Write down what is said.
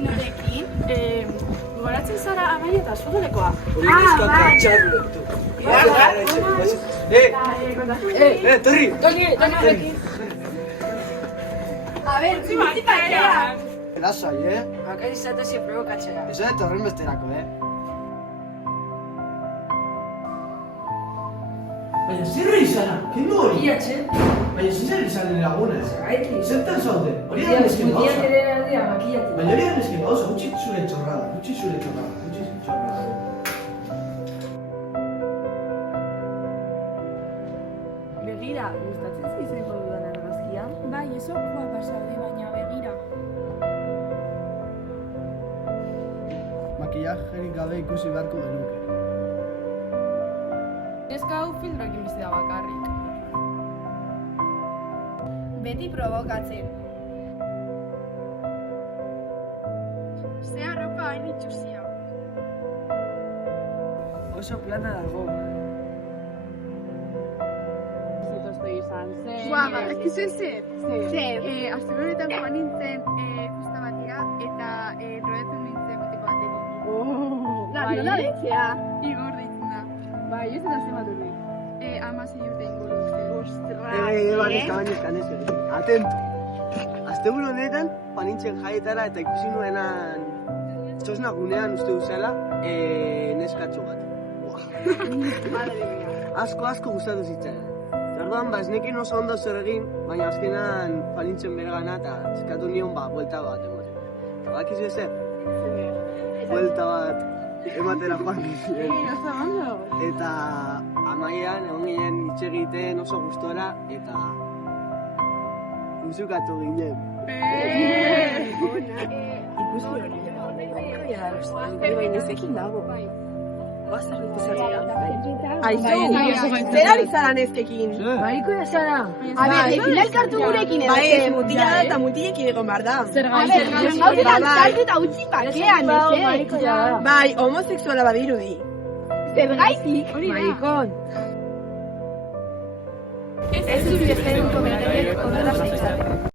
Norekin? Goratzen zara Amaia eta Zudolekoa. Torri! A ber, musikatzea! Lasai, Bakar izatezio provokatzea. Ez da horren besterako, Baina zirra izana, kendu hori? Iatxe? Baina zizan izan laguna ez? Gaiti. Zertan zaude? Hori da nesken gauza. Mutiak ere aldia makiatu. Baina hori da nesken gauza, utzi zure txorrada. Begira, gustatzen zaizeko dudan argazkia? Bai, eso guapa zaude, baina begira. Makillajerik gabe ikusi beharko genuke. Neska hau filtroekin bizi da bakarrik. Beti provokatzen. Ze arropa hain itxusia. Oso plana dago. Guapa, ekizu zer? Azte honetan joan nintzen festa batira eta probetzen nintzen motiko batekin. Nola deitzea? Igor deitzen da. Bai, ez da zenbat urri. 16 urte inguru uste. Atento! Asteburu honetan, panintzen jaietara eta ikusi nuenan txosna gunean uste duzela neskatxo bat. Asko gustatu zitzaidan. Orduan, ez nekin oso ondo zer egin, baina azkenan panintzen beregana eta eskatu nion buelta bat ematen. Eta bakizu ezer? Buelta bat ematera joan gizien. Eta amaian egon ginen hitz egiten oso gustora eta musukatu ginen. Ikusi hori. Bai, nezekin dago. Aizu, zer ari zara nezkekin? Baiko da zara. A ber, ezin elkartu gurekin edo. Bai, mutila da eta mutilekin egon behar da. Zergatik. Hauzetan saltu eta utzi bakean, Bai, homosexuala badirudi. Zergaitik? Marikon. Ez dut ezen komentariek odela zaitzaten.